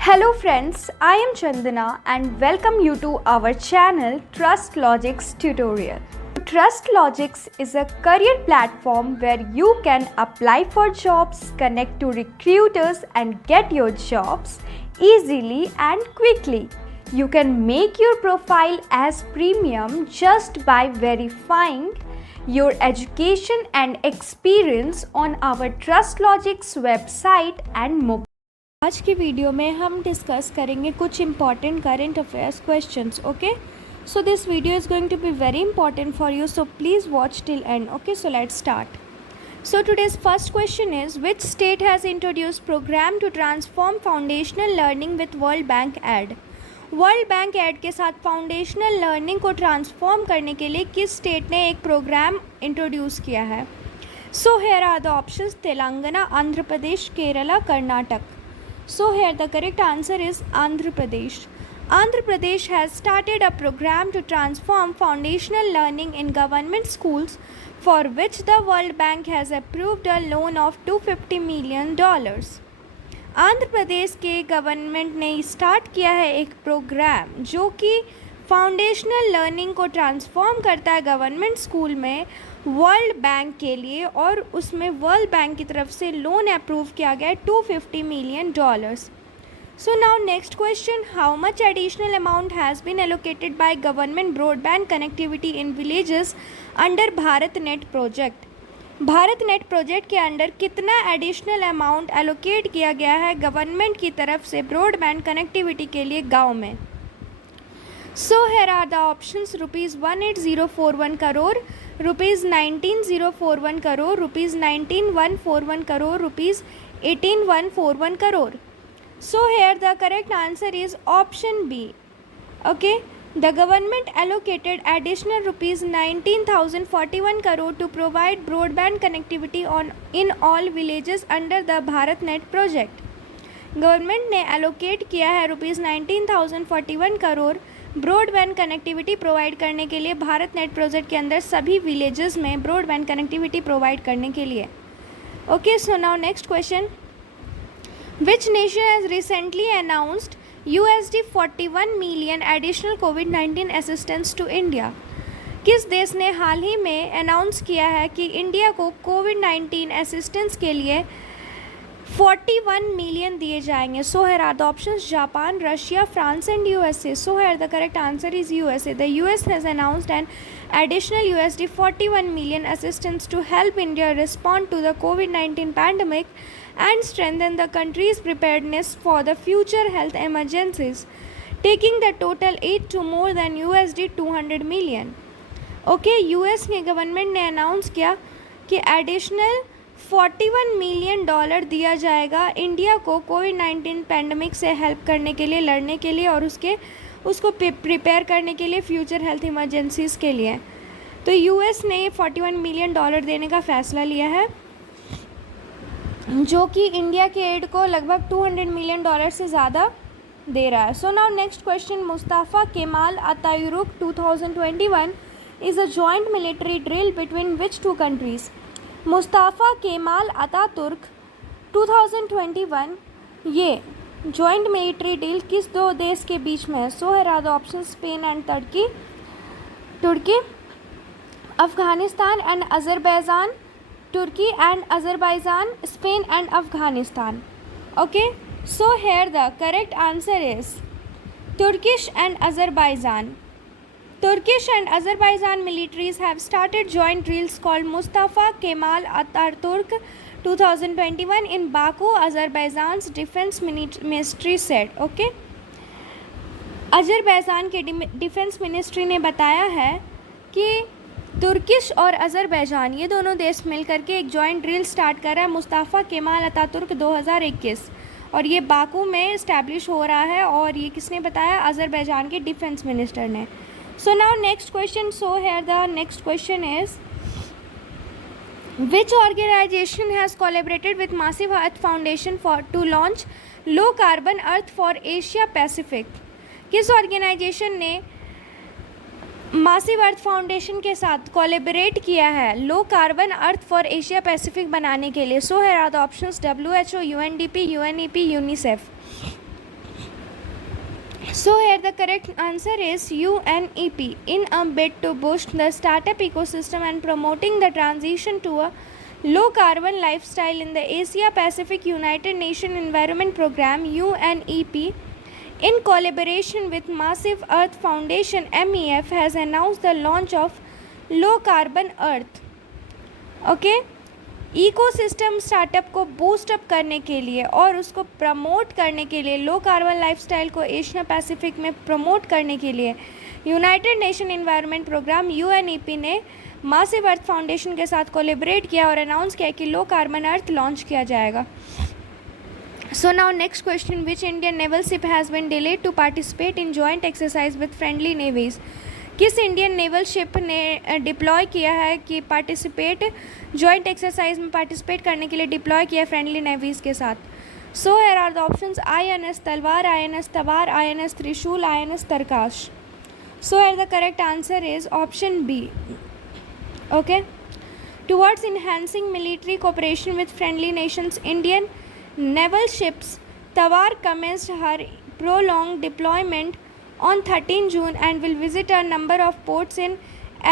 Hello friends, I am Chandana and welcome you to our channel Trust Logics Tutorial. Trust Logics is a career platform where you can apply for jobs, connect to recruiters and get your jobs easily and quickly. You can make your profile as premium just by verifying your education and experience on our Trust Logics website and mobile. आज की video में हम discuss करेंगे कुछ important current affairs questions. Okay, so this video is going to be very important for you, so please watch till end. Okay, so let's start. So today's first question is, which state has introduced program to transform foundational learning with World Bank aid? World Bank aid के साथ foundational learning को transform करने के लिए किस state ने एक programme introduce किया है? So here are the options: Telangana, Andhra Pradesh, Kerala, Karnataka. So here the correct answer is Andhra Pradesh. Andhra Pradesh has started a program to transform foundational learning in government schools, for which the World Bank has approved a loan of $250 million. Andhra Pradesh के government ने start किया है एक programme जो कि foundational learning को transform करता है गवर्नमेंट स्कूल में वर्ल्ड बैंक के लिए, और उसमें वर्ल्ड बैंक की तरफ से लोन अप्रूव किया गया है $250 million. So now next question: how much additional amount has been allocated by government broadband connectivity in villages under Bharat net project? Bharat net project के अंडर कितना एडिशनल अमाउंट एलोकेट किया गया है गवर्नमेंट की तरफ से ब्रॉडबैंड कनेक्टिविटी के लिए गाँव में? So here are the options: ₹18,041 crore, ₹19,041 crore, ₹19,141 crore, ₹18,141 crore. So here the correct answer is option B. Okay, the government allocated additional ₹19,041 crore to provide broadband connectivity in all villages under the BharatNet project. Government ने allocate किया है ₹19,041 crore broadband connectivity provide करने के लिए Bharat net project के अंदर सभी villages में ब्रॉडबैंड कनेक्टिविटी प्रोवाइड करने के लिए. Okay, so now next question: which nation has recently announced $41 million additional कोविड-19 असिस्टेंस टू इंडिया? किस देश ने हाल ही में अनाउंस किया है कि इंडिया को कोविड-19 असिस्टेंस के लिए 41 मिलियन दिए जाएंगे? So here are the options: Japan, Russia, France and USA. So here the correct answer is USA. The US has announced an additional $41 million assistance to help India respond to the COVID-19 pandemic and strengthen the country's preparedness for the future health emergencies, taking the total aid to more than $200 million. Okay, US के government ने announce किया कि additional $41 million दिया जाएगा India को कोविड-19 pandemic से help करने के लिए, लड़ने के लिए और उसको प्रिपेयर करने के लिए फ्यूचर हेल्थ इमरजेंसीज़ के लिए. तो यूएस ने $41 मिलियन देने का फ़ैसला लिया है, जो कि इंडिया के एड को लगभग $200 मिलियन से ज़्यादा दे रहा है. So now next question: Mustafa Kemal Ataturk 2021 is a joint military drill between which to countries? Mustafa Kemal Ataturk 2021 ये जॉइंट मिलिट्री डील किस दो देश के बीच में है? So here are the option: Spain and Turkey, Afghanistan and Azerbaijan, Turkey and Azerbaijan, Spain and Afghanistan. Okay, so here the correct answer is Turkish and Azerbaijan. Turkish and Azerbaijan militaries have started joint drills called Mustafa Kemal Atatürk 2021 in Baku, Azerbaijan's defense ministry said. Okay, Azerbaijan के defence ministry ने बताया है कि Turkish और Azerbaijan ये दोनों देश मिलकर के एक जॉइंट ड्रिल स्टार्ट कर रहा है मुस्तफ़ा केमाल अतातुर्क 2021, और ये बाकू में इस्टेब्लिश हो रहा है. और ये किसने बताया? अज़रबैजान के डिफेंस मिनिस्टर ने. So now next question. So here the next question is, which organization has collaborated with Massive Earth Foundation to launch low carbon earth for Asia Pacific? किस ऑर्गेनाइजेशन ने मासिव अर्थ फाउंडेशन के साथ collaborate किया है Low Carbon Earth for Asia Pacific बनाने के लिए? So here are the options: WHO, UNDP, UNEP, UNICEF. So here the correct answer is UNEP. In a bid to boost the startup ecosystem and promoting the transition to a low carbon lifestyle in the Asia Pacific, United Nations Environment Program UNEP in collaboration with Massive Earth Foundation MEF has announced the launch of Low Carbon Earth. Okay, ecosystem startup को boost up करने के लिए और उसको promote करने के लिए, low carbon lifestyle को एशिया पैसिफिक में प्रमोट करने के लिए United Nation Environment Programme UNEP ने मासिव अर्थ फाउंडेशन के साथ कोलैबोरेट किया और अनाउंस किया कि लो कार्बन अर्थ लॉन्च किया जाएगा. So now next question, which Indian naval ship has been deployed to participate in joint exercise with friendly navies. किस इंडियन नेवल शिप ने डिप्लॉय किया है कि पार्टिसिपेट जॉइंट एक्सरसाइज में पार्टिसिपेट करने के लिए डिप्लॉय किया फ्रेंडली नेवीज़ के साथ. So here are the options INS Talwar, INS Tawar, INS Trishul, INS Tarkash. So here the correct answer is option B. Okay, towards enhancing military cooperation with friendly nations, Indian naval ships Tawar commenced her prolonged deployment on 13 June and will visit a number of ports in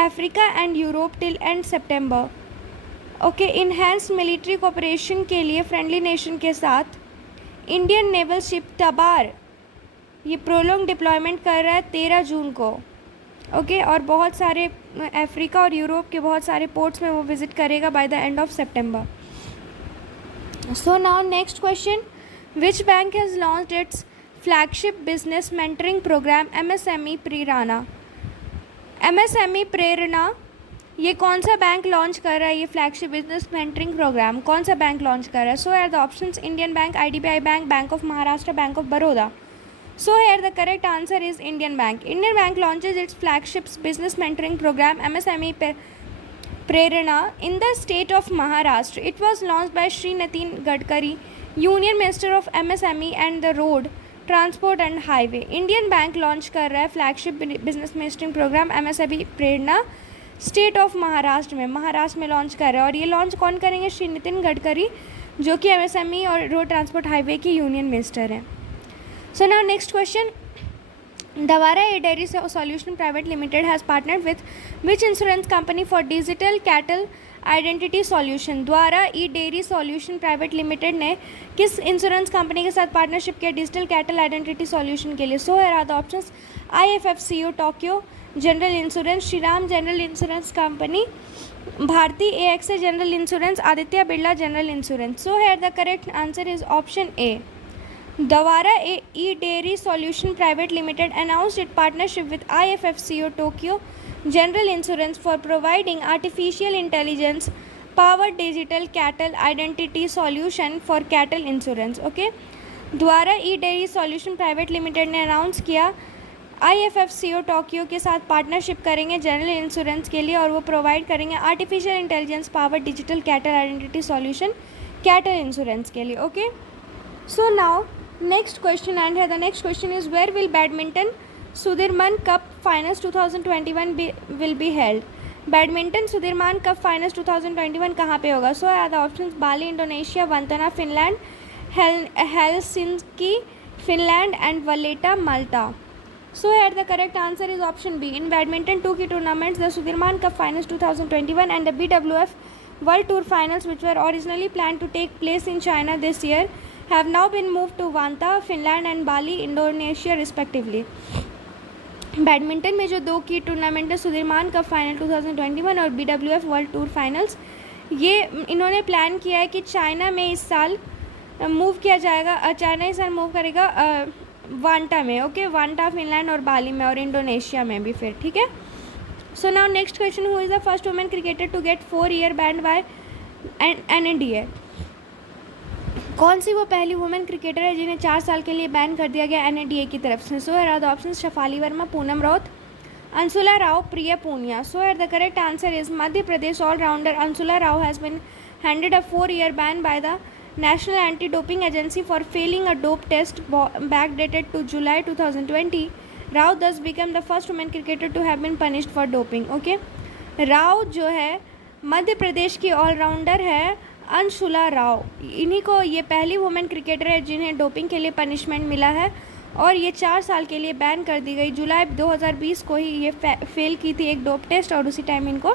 Africa and Europe till end September. Okay, enhanced military cooperation के लिए friendly nation के साथ Indian naval ship तबार ये prolong deployment कर रहा है 13 जून को. Okay, और बहुत सारे अफ्रीका और यूरोप के बहुत सारे पोर्ट्स में वो विजिट करेगा by the end of September. So now next question, which bank has launched its flagship business mentoring programme MSME Prerna. MSME Prerna ये कौन सा बैंक लॉन्च कर रहा है? ये फ्लैगशिप बिजनेस मेंटरिंग प्रोग्राम कौन सा बैंक लॉन्च कर रहा है? So are the options Indian bank, IDBI bank, bank of Maharashtra, bank of Baroda. So here the correct answer is Indian bank. Indian bank launches its flagship business mentoring programme MSME Prerna in the state of Maharashtra. It was launched by Shri Nitin Gadkari, Union Minister of MSME and the Road transport and highway. Indian Bank launch कर रहा है flagship business mentoring programme MSME Prerna state of Maharashtra में launch कर रहा है. और ये launch कौन करेंगे? श्री नितिन गडकरी, जो कि MSME और रोड ट्रांसपोर्ट हाईवे के यूनियन मिनिस्टर हैं. सो now next question, Dawara E-Dairy Solution Private Limited has partnered with which insurance company for digital cattle identity solution. द्वारा E-Dairy Solution Private Limited ने किस इंश्योरेंस कंपनी के साथ partnership किया digital cattle identity solution के लिए? So here are the options IFFCO Tokyo general insurance, Shriram general insurance company, Bharti AXA general insurance, Aditya Birla general insurance. So here the correct answer is option A. Dawara E-Dairy Solution Private Limited announced its partnership with IFFCO Tokyo General Insurance for providing artificial intelligence powered digital cattle identity solution for cattle insurance. Okay, द्वारा E-Dairy Solution Private Limited ने announce किया IFFCO Tokyo के साथ partnership करेंगे general insurance के लिए और वो प्रोवाइड करेंगे artificial intelligence powered digital cattle identity solution cattle insurance के लिए. Okay, so now next question, and here the next question is, where will badminton Sudirman Cup Finals 2021 will be held? Badminton Sudirman cup finals 2021 कहाँ पे होगा? So are the options Bali Indonesia, Vantaa Finland, Helsinki Finland and Valletta Malta. So here the correct answer is option B. इन badminton 2 की tournaments the Sudirman cup finals 2021 and the BWF World Tour Finals, which were originally planned to take place in China this year, have now been moved to Vantaa, Finland and Bali, Indonesia respectively. Badminton में जो 2 की tournament है सुधीरमान cup final 2021 और BWF world tour finals, ये इन्होंने plan किया है कि चाइना में इस साल मूव किया जाएगा. चाइना इस साल मूव करेगा वांटा में. ओके, वांटा फिनलैंड और बाली में और इंडोनेशिया में भी फिर. ठीक है. So now next question, who is the first women cricketer to get 4-year ban by NADA. कौन सी वो पहली वुमेन क्रिकेटर है जिन्हें 4 साल के लिए बैन कर दिया गया NADA की तरफ से? So here are the options Shafali Verma, Poonam Raut, Anshula Rao, Priya Punia. So here the correct answer is Madhya Pradesh allrounder Anshula Rao has been handed a 4-year ban by the National Anti Doping Agency for failing a dope test backdated to July 2020. Rao thus became the first women cricketer to have been punished for doping. Okay, Rao जो है मध्य प्रदेश की allrounder है अंशुला राव. इन्हीं को ये पहली women cricketer है जिन्हें डोपिंग के लिए पनिशमेंट मिला है और ये 4 साल के लिए बैन कर दी गई। जुलाई 2020 को ही ये फेल की थी एक डोप टेस्ट और उसी टाइम इनको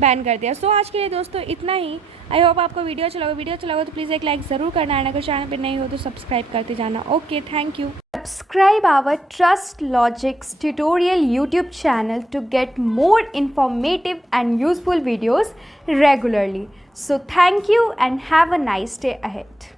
बैन कर दिया। सो आज के लिए दोस्तों इतना ही। आई होप आपको वीडियो अच्छा लगा तो प्लीज़ एक लाइक ज़रूर करना है, अगर चैनल पर नहीं हो तो सब्सक्राइब करते जाना। Okay, thank you. Subscribe our Trust Logics tutorial YouTube channel to get more informative and useful videos regularly. So thank you and have a nice day ahead.